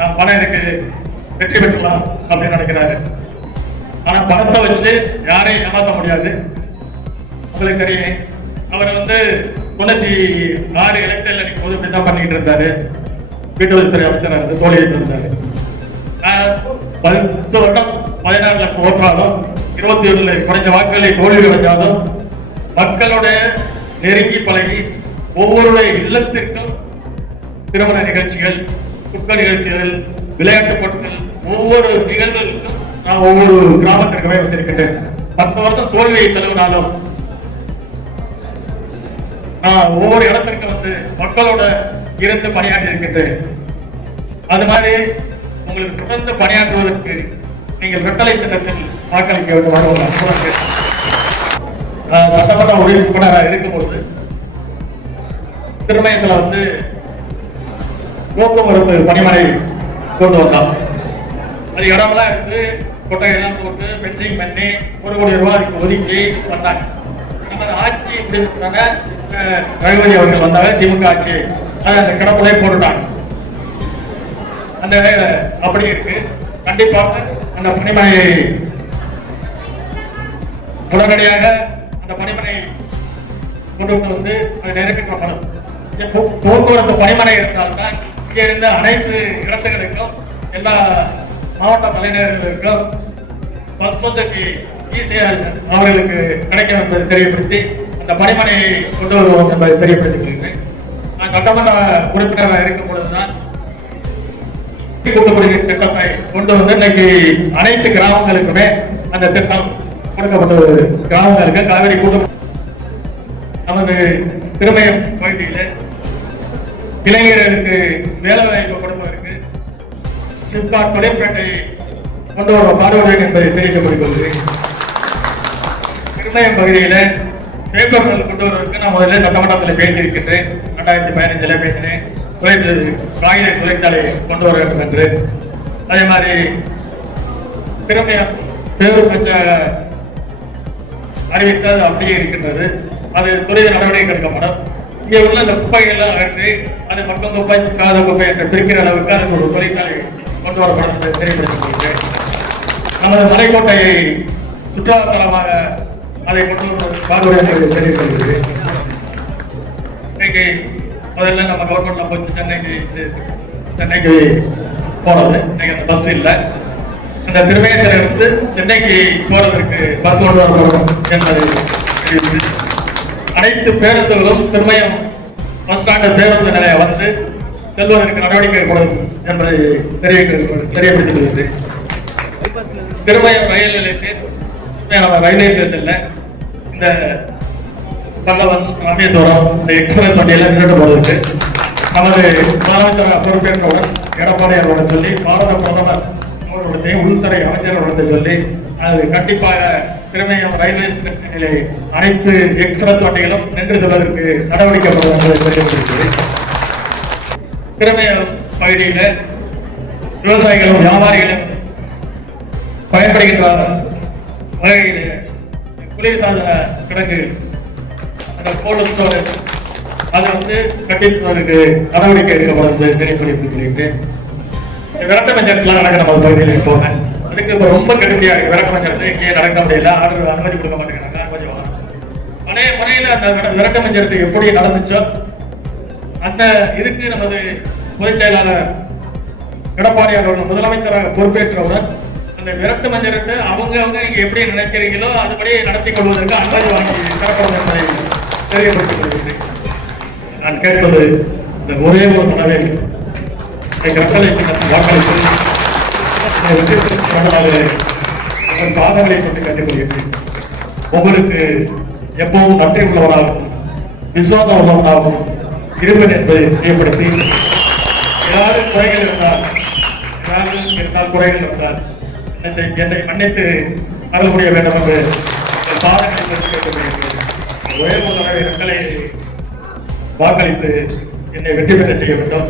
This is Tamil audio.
நான் பணம் இருக்கு வெற்றி பெற்றலாம் அப்படின்னு நினைக்கிறாரு. ஆனா பணத்தை வச்சு யாரையும் ஏமாற்ற முடியாது. உங்களுக்கு தெரியும், அவர் 96 எலெக்ஷன்ல நிற்கும் போது இப்படிதான் பண்ணிட்டு இருந்தாரு. வீட்டுத்துறை அமைச்சராக இருந்து தோல்வி இருந்தாரு. 10 வருடம் 16 லட்சம் ஓட்டாலும் 21 குறைஞ்ச வாக்குகளை தோல்வி அடைஞ்சாலும் மக்களோட நெருங்கி பழகி ஒவ்வொருடைய இல்லத்திற்கும் திருமண நிகழ்ச்சிகள், துக்க நிகழ்ச்சிகள், விளையாட்டு போட்டிகள், ஒவ்வொரு நிகழ்வுகளுக்கும் நான் ஒவ்வொரு கிராமத்திற்குமே வந்திருக்கின்றேன். 10 வருஷம் தோல்வியை தழுவினாலும் நான் ஒவ்வொரு இடத்திற்கு மக்களோட இருந்து பணியாற்றி இருக்கின்றேன். அது மாதிரி உங்களுக்கு தொடர்ந்து பணியாற்றுவதற்கு நீங்கள் வெட்டலை திட்டத்தில் வாக்களிக்க வேண்டும். சட்டமன்ற உறுப்பினராக இருக்கும்போது திருமயத்தில் போக்குவரத்து பணிமனை கொண்டு வந்தோம். அது இடமெல்லாம் எடுத்து கொட்டையெல்லாம் போட்டு பென்சிங் பண்ணி 1 கோடி ரூபாய் அதுக்கு ஒதுக்கி வந்தாங்க. நம்ம ஆட்சி எப்படி ரகுபதி அவர்கள் வந்தாங்க, திமுக ஆட்சி, அதை அந்த கிடப்பிலே போட்டுட்டாங்க. அந்த வேலை அப்படி இருக்கு. கண்டிப்பாக அந்த பணிமனையை உடனடியாக அந்த பணிமனை கொண்டு வந்து அதை நிறைவேற்றப்படும். போக்குவரத்து பணிமனை இருந்தால்தான் இங்கே இருந்த அனைத்து இடத்துகளுக்கும் எல்லா மாவட்ட தலைநகர்களுக்கும் பஸ் வசதி ஈஸியாக அவர்களுக்கு கிடைக்கும் என்பதை தெரியப்படுத்தி அந்த பணிமனையை கொண்டு வருவோம் என்பதை தெரியப்படுத்திக்கிறேன். நான் சட்டமன்ற உறுப்பினராக இருக்கும் பொழுதுதான் கூட்டுக்குடிநீர் திட்டத்தை கொண்டு வந்து இன்னைக்கு அனைத்து கிராமங்களுக்குமே அந்த திட்டம் கொடுக்கப்பட்டது. கிராமங்களுக்கு காவிரி கூட்டம் நமது திருமயம் பகுதியில் இளைஞர்களுக்கு வேலை வாய்ப்பு கொடுப்பதற்கு சிப்காட் தொழிற்பேட்டை கொண்டு வர பாடுபடுவேன் என்பதை தெரிவிக்கப்படுகிறது. திருமயம் பகுதியில் பேப்பர் மில் கொண்டு வருவதற்கு நான் முதல்ல சட்டமன்றத்தில் பேசியிருக்கின்றேன். 2015 பேசினேன். காகித தொழிற்சாலை கொண்டு வர வேண்டும் என்று. அதே மாதிரி திருமயம் பேரூர் பஞ்சாயத்து அறிவித்தால் அப்படியே இருக்கின்றது. அது துரித நடவடிக்கை எடுக்கப்படும். இங்கே உள்ள இந்த குப்பைகள்லாம் அகற்றி அது மக்கள் குப்பை, காத குப்பை என்று பிரிக்கிற அளவுக்கு அதுக்கு ஒரு தொழிற்சாலை கொண்டு வரப்படும் என்று தெரியப்படுத்தியிருக்கிறேன். நமது மலைக்கோட்டையை சுற்றுலாத்தலமாக அதை கொண்டு வருவது பாடுபடும் என்று தெரியப்படுகிறது. இன்னைக்கு முதல்ல நம்ம கவர்மெண்ட்ல போச்சு சென்னைக்கு போனது. இன்னைக்கு அந்த பஸ் இல்லை. அந்த திருமயத்திலிருந்து சென்னைக்கு போறதற்கு பஸ் கொண்டு வரப்படும் என்பதை அனைத்து பேருந்துகளும் திருமயம் பஸ் ஸ்டாண்ட் பேருந்து நிலையம் செல்வதற்கு நடவடிக்கை எடுக்கப்படும் என்பதை தெரியப்படுத்தியுள்ளது. திருமயம் ரயில் நிலையத்தில் நம்ம ரயில்வே ஸ்டேஷன்ல இந்த பல்லவன், ராமேஸ்வரம் இந்த எக்ஸ்பிரஸ் வண்டியெல்லாம் நின்று போவதற்கு நமது முதலமைச்சர் பொறுப்பேற்றவுடன் எடப்பாடி அவருடன் சொல்லி பாரத பிரதமர் அவர்களுடைய உள்துறை அமைச்சர்களுடன் சொல்லி அது கண்டிப்பாக திருமயம் ரயில்வே ஸ்டேஷனிலே அனைத்து எக்ஸ்பிரஸ் வண்டிகளும் நின்று செல்வதற்கு நடவடிக்கை என்பதை தெரிவித்திருக்கிறது. திருமயம் பகுதியில் விவசாயிகளும் வியாபாரிகளும் பயன்படுகின்ற வகையில் குளிர்சாதன கிடங்கு அதை கண்டிப்பதற்கு நடவடிக்கை எடுக்கப்படும் தெரியப்படுத்தியிருக்கிறேன். விரட்ட மஞ்சள் நடக்கிற பகுதியில் போனேன். அதுக்கு ரொம்ப கடுமையா இருக்கு. விரட்ட மஞ்சள் இங்கே நடக்க முடியல, ஆர்டர் அனுமதி கொடுக்க மாட்டேங்கிறாங்க. கொஞ்சம் பழைய முறையில் அந்த விரட்ட மஞ்சள் எப்படி நடந்துச்சோ அந்த இதுக்கு நமது பொதுச் செயலாளர் எடப்பாடி அவர்கள் முதலமைச்சராக பொறுப்பேற்றவுடன் அந்த விரட்டு மஞ்சள் அவங்க நீங்க எப்படி நினைக்கிறீங்களோ அதுபடி நடத்தி கொள்வதற்கு அனுமதி வாங்கி தரப்படும் என்பதை தெரியப்படுத்திக் நான் கேட்பது இந்த ஒரே ஒரு மனதில் பாதங்களை கொண்டு கண்டுபிடிக்கிறேன். உங்களுக்கு எப்பவும் நன்றி உள்ளவராகவும் விசுவாசம் உள்ளவராகவும் இருப்பேன் என்பதை தெரியப்படுத்தி ஏதாவது குறைகள் இருந்தால் என்னை மன்னித்து அருள்புரிய வேண்டும் என்று பாதங்களை கொண்டு கேட்டுக்கொள்கிறேன். ஒரே ஒரு தடவை வாக்களித்து என்னை வெற்றி பெற செய்ய வேண்டும்.